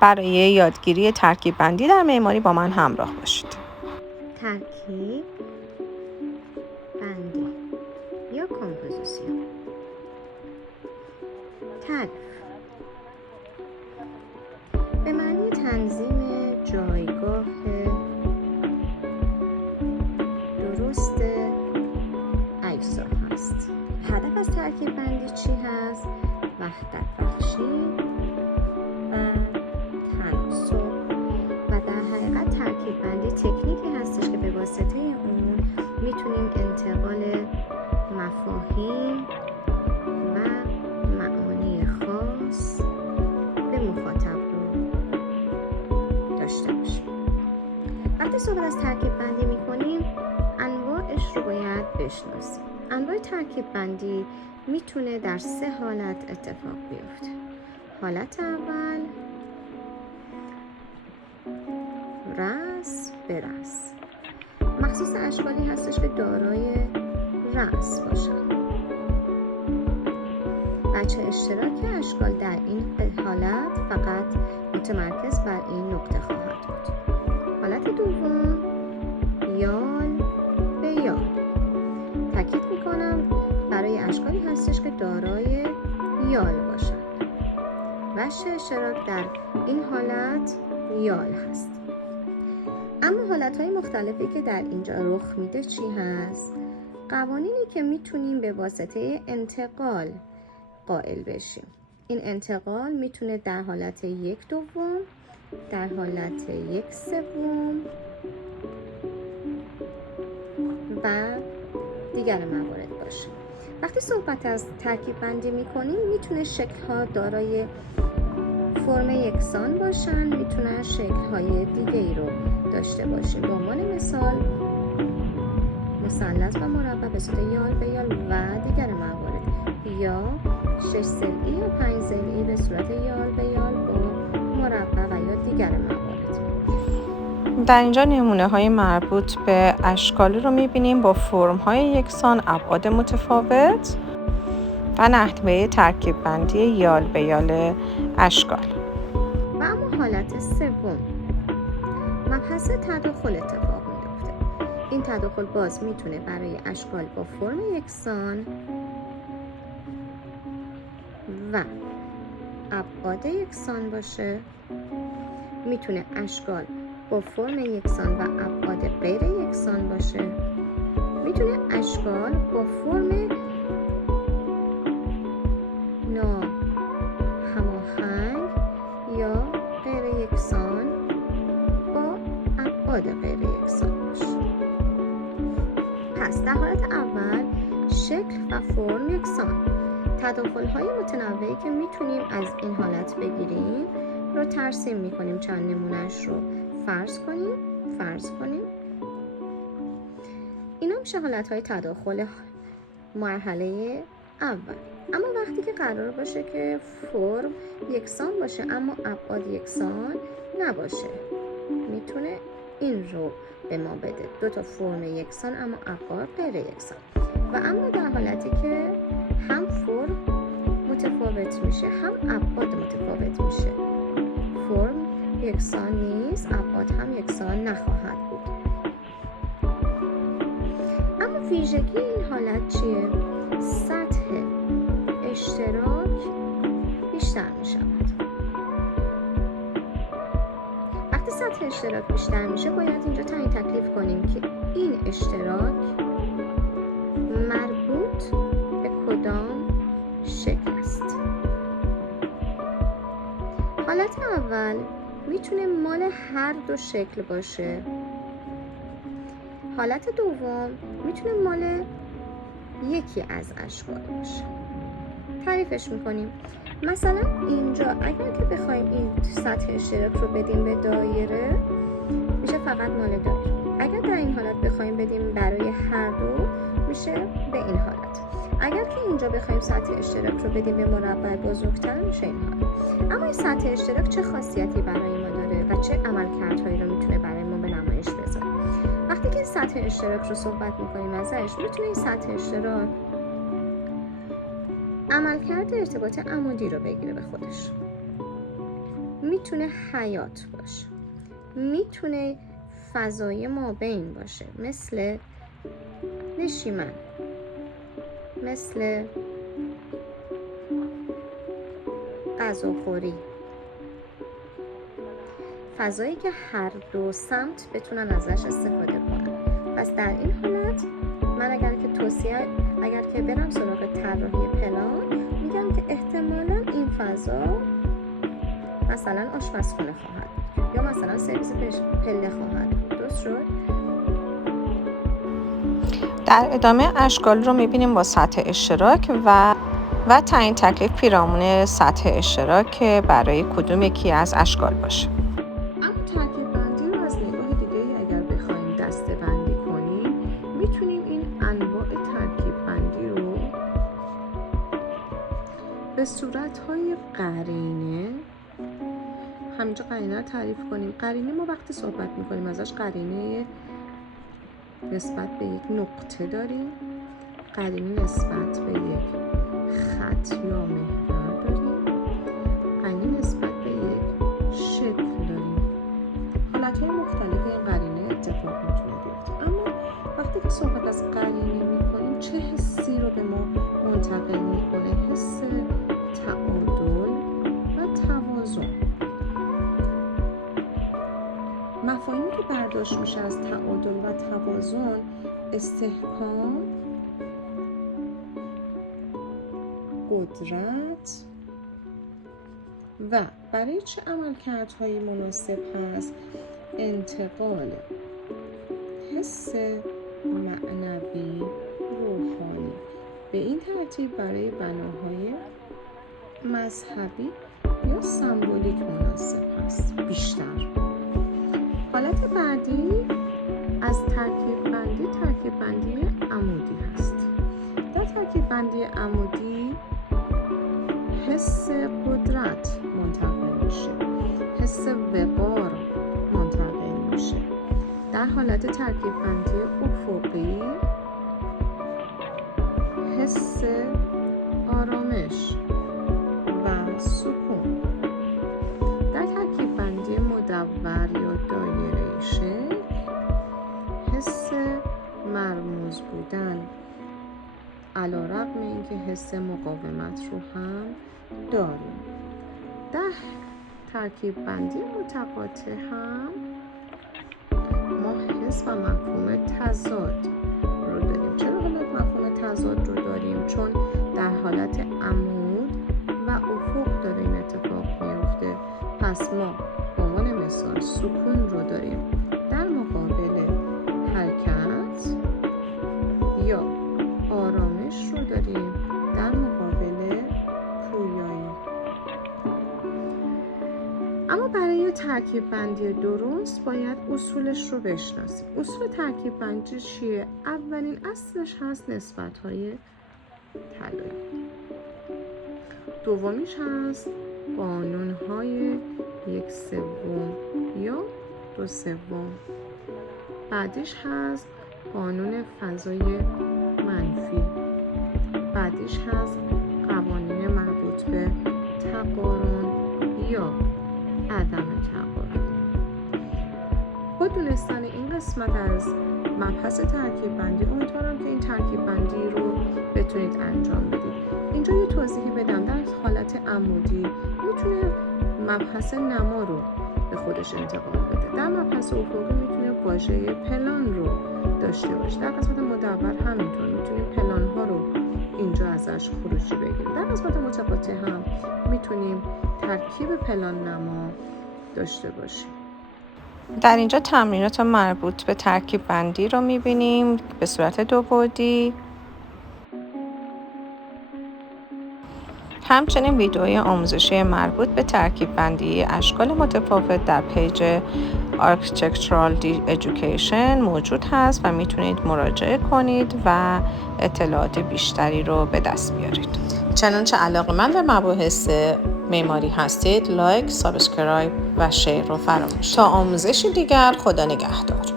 برای یادگیری ترکیب بندی در معماری با من همراه باشید. ترکیب بندی یا کمپوزیسیون. تعریف به معنی تنظیم جایگاه درست اجزا هست. هدف از ترکیب بندی چی هست؟ وحدت بخشی و تناسب و در حقیقت ترکیب بندی تکنیکی هستش که به واسطه اون میتونیم انتقال مفاهیم و معانی خاص به مخاطب رو داشته باشیم. وقتی صحبت از ترکیب بندی میکنیم انواعش رو باید بشناسیم. انواع ترکیب بندی میتونه در 3 حالت اتفاق بیفته. حالت اول رأس به رأس، مخصوص اشکالی هستش که دارای رأس باشن. بچه اشتراک اشکال در این حالت فقط متمرکز بر این نقطه خواهد بود. حالت دوم یال به یال، تاکید میکنم برای اشکالی هستش که دارای یال باشن. بچه اشتراک در این حالت یال هست. اما حالتهای مختلفی که در اینجا رخ میده چی هست؟ قوانینی که میتونیم به واسطه انتقال قائل بشیم. این انتقال میتونه در حالت 1/2، در حالت 1/3 و دیگر موارد باشه. وقتی صحبت از ترکیب بندی میکنیم میتونه شکل‌ها دارای فرم یکسان باشن، میتونن شکل‌های دیگه ای رو داشته باشیم. به عنوان مثال مثلث و مربع به صورت یال به یال و دیگر موارد، یا 6 ضلعی یا 5 ضلعی به صورت یال به یال با مربع و یا دیگر موارد. در اینجا نمونه های مربوط به اشکالی رو میبینیم با فرم های یکسان، ابعاد متفاوت و نحوه ترکیب بندی یال به یال اشکال. و اما حالت سوم مبحث تداخل اتفاق میفته. این تداخل باز میتونه برای اشکال با فرم یکسان و ابعاد یکسان باشه، میتونه اشکال با فرم یکسان و ابعاد غیر یکسان باشه، میتونه اشکال با فرم ناهماهنگ یا غیر یکسان با ابعاد غیر یکسان باشه. پس در حالت اول شکل و فرم یکسان. تداخل‌های متنوعی که میتونیم از این حالت بگیریم رو ترسیم میکنیم. چند نمونهش رو فرض کنیم. اینا میشه حالت‌های تداخل مرحله اول. اما وقتی که قرار باشه که فرم یکسان باشه اما ابعاد یکسان نباشه، میتونه این رو به ما بده: 2 تا فرم یکسان اما ابعاد غیر یکسان. و اما در حالتی که هم فرم متفاوت میشه هم ابعاد متفاوت میشه، فرم یکسان نیست، ابعاد هم یکسان نخواهد بود. اما ویژگی این حالت چیه؟ سطح اشتراک بیشتر میشود. وقتی سطح اشتراک بیشتر میشه باید اینجا تعیین تکلیف کنیم که این اشتراک مربوط به کدام شکل است. حالت اول میتونه مال هر 2 شکل باشه. حالت دوم میتونه مال یکی از اشکال باشه. تعریفش میکنیم. مثلا اینجا اگر که بخوایم این سطح اشتراک رو بدیم به دایره میشه فقط مال دایره. اگر در این حالت بخوایم بدیم برای هر 2 میشه به این حالت. اگر که اینجا بخوایم سطح اشتراک رو بدیم به مربع بزرگتر میشه این حالت. اما این سطح اشتراک چه خاصیتی برای ما داره و چه عملکردهایی رو میتونه برای ما به نمایش بذاره؟ وقتی که سطح اشتراک رو صحبت میکنیم ازش، میتونه این سطح اشتراک عملکرد ارتباط عمودی رو بگیره به خودش. میتونه حیات باشه، میتونه فضای مابین باشه، مثل نشیمن، مثل غذاخوری، فضایی که هر دو سمت بتونن ازش استفاده کنن. پس در این حالت من اگر که برم سراغ طراحی پلان، میگم که احتمالاً این فضا مثلا آشپزخونه خواهد بود یا مثلا سرویس پله خواهد بود. درست شد؟ در ادامه اشکال رو میبینیم با سطح اشتراک و تعیین تکلیف پیرامون سطح اشتراک برای کدوم یکی از اشکال باشه. اما ترکیب بندی رو از نگاه دیگه‌ای اگر بخوایم دسته بندی کنیم، میتونیم این انواع ترکیب بندی رو به صورت‌های قرینه، همینجا قرینه رو تعریف کنیم. قرینه ما وقتی صحبت میکنیم ازش، قرینه نسبت به یک نقطه داریم، قرینه نسبت به یک خط یا محور داریم، قرینه نسبت به یک شکل داریم. حالتهای مختلف این قرینه اتفاق میتونه بیفته. اما وقتی که صحبت از قرینه میکنیم، چه حسی رو به ما منتقل میکنه؟ حس تعادل و توازن. مفاهیمی که برداشت میشه از تعادل و توازن: استحکام، قدرت و برای چه عملکردهایی مناسب هست؟ انتقال حس معنوی روحانی. به این ترتیب برای بناهای مذهبی یا سمبولیک مناسب هست بیشتر. حالت بعدی از ترکیب بندی عمودی هست. در ترکیب بندی عمودی حس قدرت منتقل میشه، حس وقار منتقل میشه. در حالت ترکیب بندی افقی حس آرامش و سکون. در ترکیب بندی مدور یا دایره‌ای شکل حس مرموز بودن، علی‌رغم اینکه حس مقاومت رو هم داریم. در ترکیب بندی متقاطع هم ما حس و مفهوم تضاد رو داریم. چرا مفهوم تضاد رو داریم؟ چون در حالت عمود و افق داره این اتفاق میفته. پس ما به عنوان مثال سکون رو داریم در مقابل حرکت، یا آرامش رو داریم در مقابل پویایی. اما برای ترکیب بندی درست باید اصولش رو بشناسیم. اصول ترکیب بندی چیه؟ اولین اصلش هست نسبت‌های طلایی. دومیش هست قانون‌های 1/3 یا 2/3. بعدیش هست قانون فضای منفی. بعدیش هست قوانین مربوط به تقارن یا عدم تقارن. با دونستن این قسمت از مبحث ترکیب بندی، امیدوارم که این ترکیب بندی رو بتونید انجام بدید. اینجا یه توضیحی بدم. در حالت عمودی میتونه مبحث نما رو به خودش انتقال بده. در مبحث افقی میتونه واژه پلان رو داشته باشه. در قسمت مدور همینطور میتونیم پلان ها رو اینجا ازش خروجی بگیریم. در قسمت متقاطع هم میتونیم ترکیب پلان نما داشته باشیم. در اینجا تمرینات مربوط به ترکیب بندی رو میبینیم به صورت 2 بعدی. همچنین ویدئوی آموزشی مربوط به ترکیب بندی اشکال متفاوت در پیج Architectural Education موجود هست و میتونید مراجعه کنید و اطلاعات بیشتری رو به دست بیارید. چنانچه علاقه‌مند به مباحث معماری هستید، لایک، سابسکرایب و شیر رو فراموش. تا آموزشی دیگر، خدا نگهدار.